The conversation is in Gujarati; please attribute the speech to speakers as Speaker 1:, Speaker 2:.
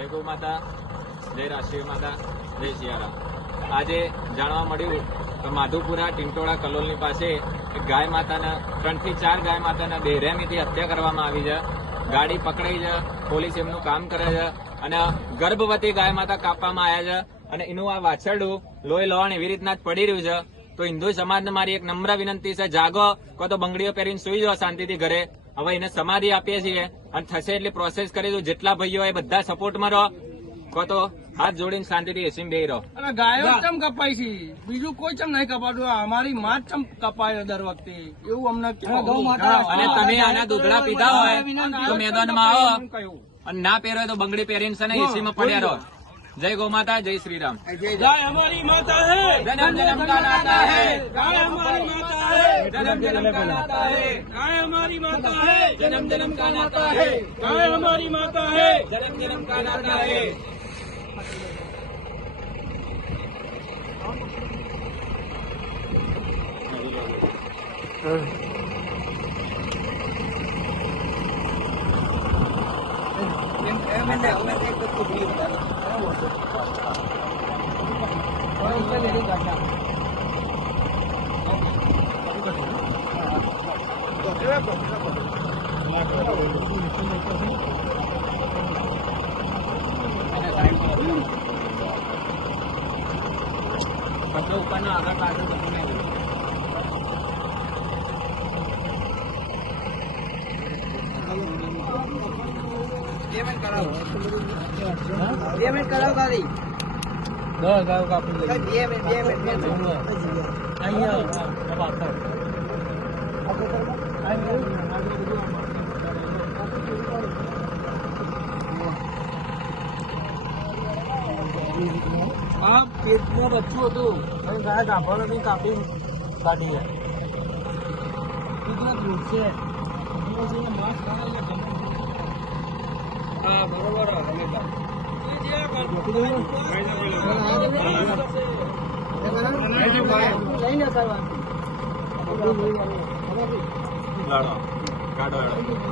Speaker 1: જય ગૌ માતા જય રાષ્ટ્રીય માતા જય સિયારામ આજે જાણવા મળ્યું કે માધુપુરા ટિંટોળા કલોલની પાસે ગાય માતાના, ત્રણથી ચાર ગાય માતાના બેરહેમીથી હત્યા કરવામાં આવી છે. ગાડી પકડાઈ છે, પોલીસ એમનું કામ કરે છે અને ગર્ભવતી ગાય માતા કાપવામાં આવ્યા છે અને એનું આ વાછરડું લોહી લોહણ એવી રીતના જ પડી રહ્યું છે. તો હિન્દુ સમાજને મારી એક નમ્ર વિનંતી છે, જાગો, કો તો બંગડીઓ પહેરીને સુઈ જાઓ શાંતિથી ઘરે. હવે એને સમાધિ આપીએ છીએ. અને થશે એટલી પ્રોસેસ કરીશું જેટલા ભાઈઓ એ બધા સપોર્ટમાં રહો. કો તો હાથ જોડીને શાંતિથી એસીમ બે રહો.
Speaker 2: અને ગાયો ચમ કપાય છે? બીજું કોઈ ચમ નહીં કપાતું. અમારી માં ચમ કપાય દર વખતે. એવું અમને
Speaker 1: અને તમે આના દૂધડા પીધા હોય તો મેદાનમાં આવો. અને ના પહેરો તો બંગડી પહેરીને છે ને એસીમાં પડ્યા રહો. જય ગૌ માતા જય શ્રી
Speaker 2: રામ જય અમારી માતા
Speaker 1: હે. જન્મ જન્મ કા નાતા
Speaker 2: હે. ગાય અમારી માતા
Speaker 1: હે. જન્મ જન્મ કા નાતા
Speaker 2: હે. ગાય અમારી માતા
Speaker 1: હે. જન્મ જન્મ કા નાતા
Speaker 2: હે. ગાય અમારી માતા
Speaker 1: હે. જન્મ જન્મ કા નાતા હે. Thank એમને અમે એક વસ્તુ ભૂલી ઉપરનો આગળ પાછળ બધું નહીં જોયું.
Speaker 3: બે મિનિટ કરાવો ખાલી.
Speaker 2: દસ ગાયો કાપી
Speaker 3: બે મિનિટ બે મિનિટ મિનિટ.
Speaker 2: આ પેટમાં બચ્ચું હતું. અને ગાય કાપવાનો નહીં કાપી કાઢી કેટલા દૂર છે. હા બરોબર
Speaker 3: લઈને
Speaker 1: કાઢો હેડો.